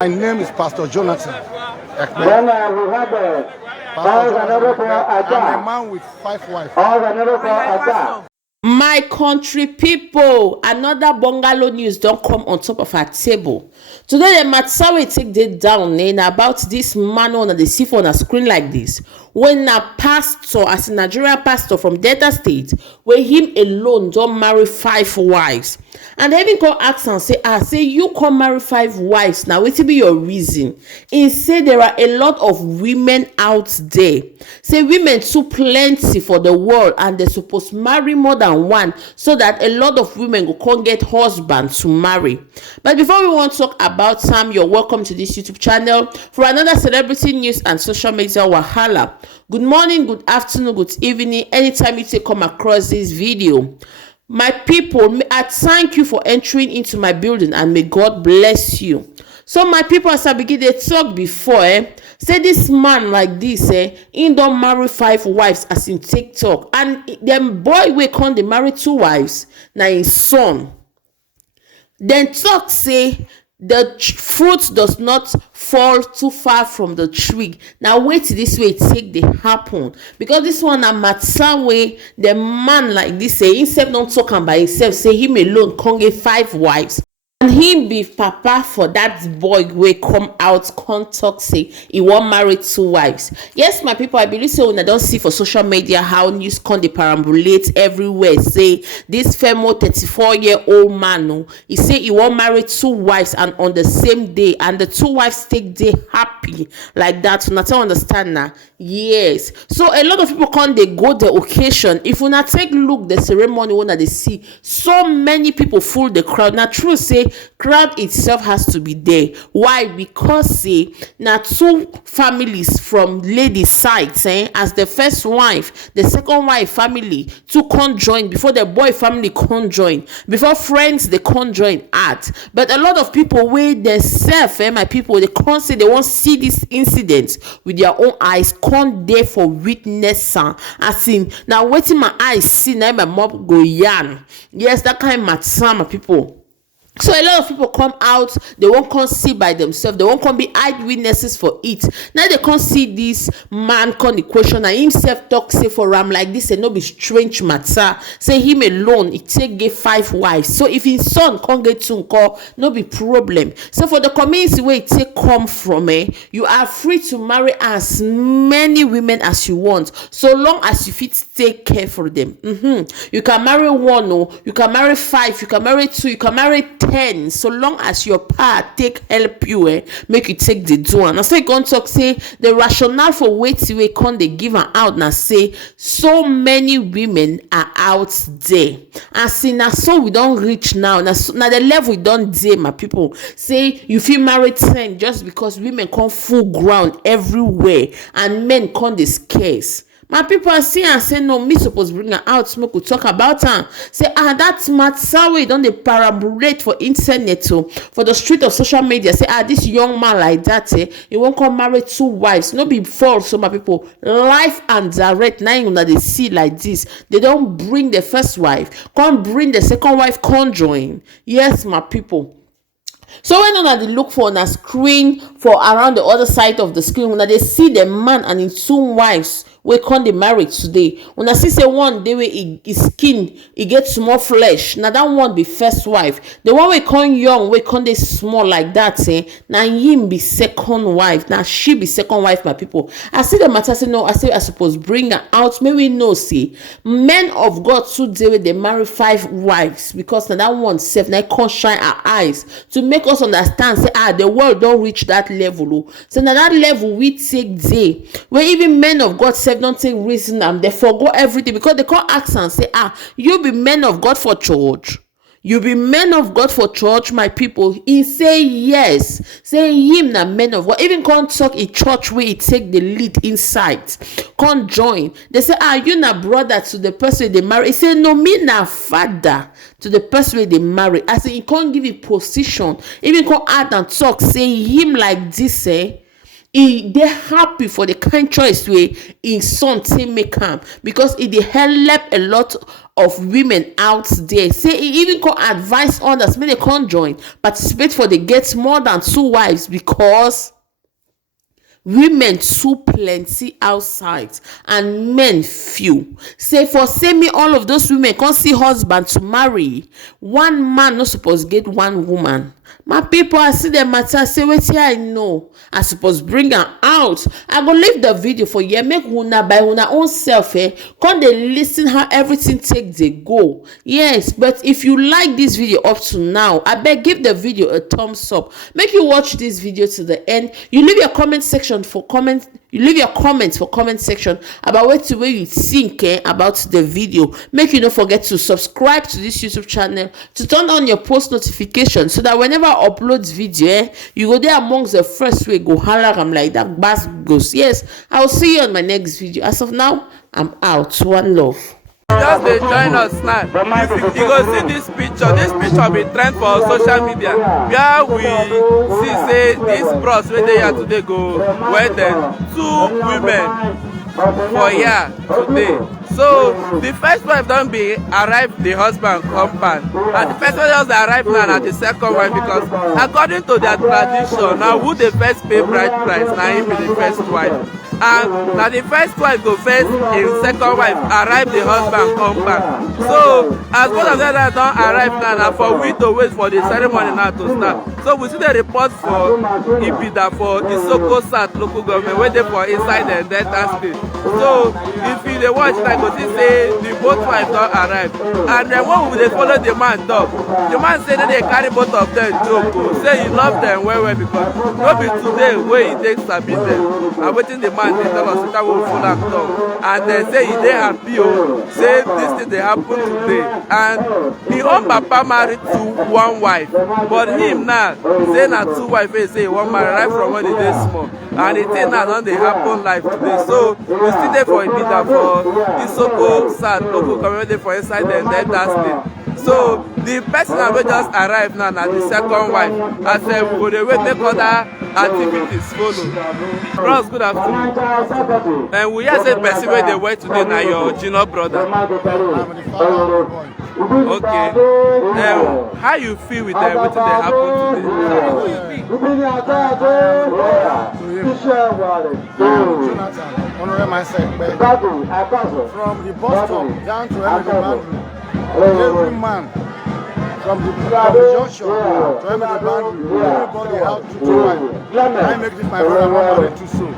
My name is Pastor Jonathan. Then we have I'm a man with 5 wives. My country people, another bungalow news don't come on top of our table. Today the matter we take the down about this man on the see for on a screen like this. When a pastor, as a Nigerian pastor from Delta State, where him alone don't marry 5 wives. And they even come ask and say, you come marry 5 wives. Now, what will be your reason? He say there are a lot of women out there. Say women too plenty for the world and they're supposed to marry more than one so that a lot of women will come get husbands to marry. But before we want to talk about Sam, you're welcome to this YouTube channel for another celebrity news and social media wahala. Good morning, good afternoon, good evening, anytime you take come across this video. My people, I thank you for entering into my building and may God bless you. So my people, as I begin to talk before, say this man like this, he don't marry 5 wives as in TikTok. And them boy we come they marry 2 wives, now his son. Then talk say the fruit does not fall too far from the tree. Now wait till this way take the happen, because this one a matter way the man like this say himself don't talk by himself, say him alone can't get 5 wives. And him be papa for that boy wey come out come talk say he won't marry 2 wives. Yes, my people, I believe so when I don't see for social media how news come dey perambulate everywhere. Say this female 34-year-old man, he say he won't marry 2 wives and on the same day, and the 2 wives take day happy like that. Una tell understand now. Yes, so a lot of people come they go the occasion. If una take look the ceremony when they see so many people full the crowd. Now true say crowd itself has to be there. Why? Because say now 2 families from lady side, as the first wife, the second wife family to conjoin before the boy family conjoin, before friends they conjoin at. But a lot of people where themselves, my people, they can't say they won't see this incident with their own eyes, come there for witness. As in now waiting my eyes see now my mom go yarn. Yes, that kind of matter, my people. So a lot of people come out, they won't come see by themselves, they won't come be eyewitnesses for it. Now they can't see this man come the question and himself talk say for ram like this and no be strange matter. Say him alone, he take get 5 wives. So if his son can't get 2 call, no be problem. So for the community where it take come from, you are free to marry as many women as you want, so long as you fit take care for them. You can marry 1, you can marry 5, you can marry 2, you can marry 10, so long as your part take help you, make you take the do. And so you can talk say the rationale for waiting we can't they give her out now say so many women are out there. And see now so we don't reach now the level we don't dare, my people. Say you feel married 10 just because women come full ground everywhere and men can't this case. My people see and say no, me supposed bring her out, smoke we talk about her. Say that's matter way don't they parabolate for internet for the street of social media. Say this young man like that, he won't come marry 2 wives. No be false, so my people, life and direct now that they see like this. They don't bring the first wife, can't bring the second wife conjoin. Yes, my people. So when they look for on a screen for around the other side of the screen, when they see the man and his 2 wives we can't the marriage today. When I see say one day where his skin he gets small flesh, now that one be first wife. The one we come young we can't they small like that, now him be second wife, now she be second wife, my people. I see the matter say no, I say I suppose bring her out. Maybe no see men of God today they marry 5 wives because now that one self now can't shine our eyes to make us understand say the world don't reach that level. So now that level we take day where even men of God don't take reason and they forgo everything because they can't ask and say you be men of God for church, you be men of God for church, my people. He say yes, say him na men of God. Even can't talk in church where he take the lead inside, can't join. They say you na brother to the person they marry. He say no, me na father to the person they marry. I say he can't give it position. Even can't add and talk say him like this, they happy for the kind choice way in son take make am because it dey help a lot of women out there. Say he even can advise others make they come join participate for the get more than 2 wives, because women too plenty outside and men few. Say me all of those women can't see husband to marry. One man no suppose get one woman. My people, I see the matter, say wetin I know. I suppose bring am out. I go leave the video for you, make una by una own self come dey listen how everything take dey go. Yes, but if you like this video up to now, I beg give the video a thumbs up. Make you watch this video to the end. You leave your comment section for comment. You leave your comments for comment section about what way you think about the video. Make you don't forget to subscribe to this YouTube channel, to turn on your post notifications, so that whenever I upload video, you go there amongst the first way go holler. I'm like that bass goes. Yes, I'll see you on my next video. As of now, I'm out. One love. Just dey join us now. You go see this picture. This picture be trend for social media, where we see say this bros wey dey here today go wedding 2 women for here today. So the first wife don be arrive the husband compound, and the first one just arrive now na the second wife, because according to their tradition, na who dey first pay bride price na him be the first wife. And now the first wife go first, in second wife arrive the husband compound. So as both of them don't arrive now, for we to wait for the ceremony now to start. So we see the report for Ibida for Isoko South local government, where they for inside the Delta state. So if you dey watch like go see say the both wives don't arrive, and then when we dey follow the man talk, the man say that they carry both of them joke, say he love them well because no be today wey he take sabi them, and wetin the man they tell us that will full and talk, and they say he dey happy say this thing dey happen today, and him own papa married to 1 wife, but him now say na 2 wife wey say he wan marry right from when he dey small, and the thing now don dey happen live today. So we still dey for Ibida for Isoko South local community for inside the Delta state. So the person wey just arrive now na the second wife, as we go dey wait make other activities follow. Bros, good afternoon. And we hear say person wey dey wait today na your junior brother. Okay. How you feel with wetin dey happen today? Jonathan, honorable myself, from the bus stop down to every man, from the junction to every boundary, everybody have to drive. I make this my brother one married too soon.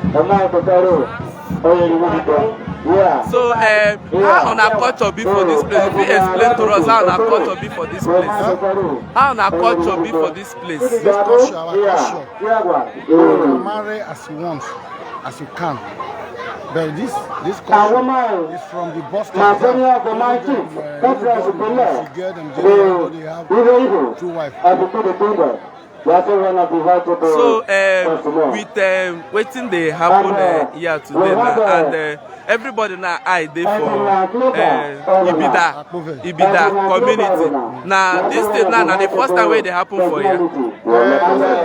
So, how on our culture be for this place? If you explain to us how on our culture be for this place. How on our culture be for this place? This culture, our culture, you can marry as you want, as you can. But this culture is from the bus stop. They have 2 wives. So with waiting they happen here today now, and everybody now I dey for Ibida community. Now this thing now the first time where they happen for here. It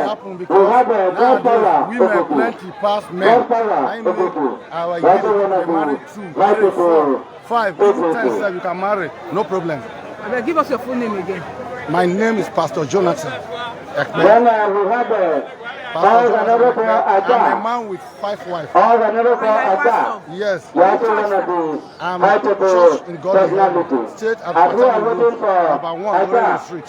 happen because nowadays women plenty past men. I know our youth they marry 2, 3, 4, 5, even 10 you can marry, no problem. Give us your full name again. My name is Pastor Jonathan. I'm a man with 5 wives. Yes. I'm a church in God. State at about 1 Road Street.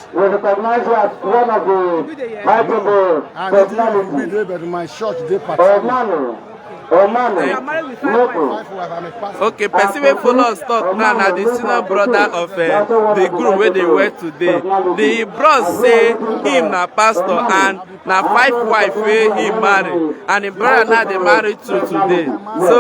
And my church, they participate. Okay, person wey follow us talk now na the senior brother of the group where they were today. The bros say him na pastor and na 5 wife wey he marry, and the brother now they married 2 today. So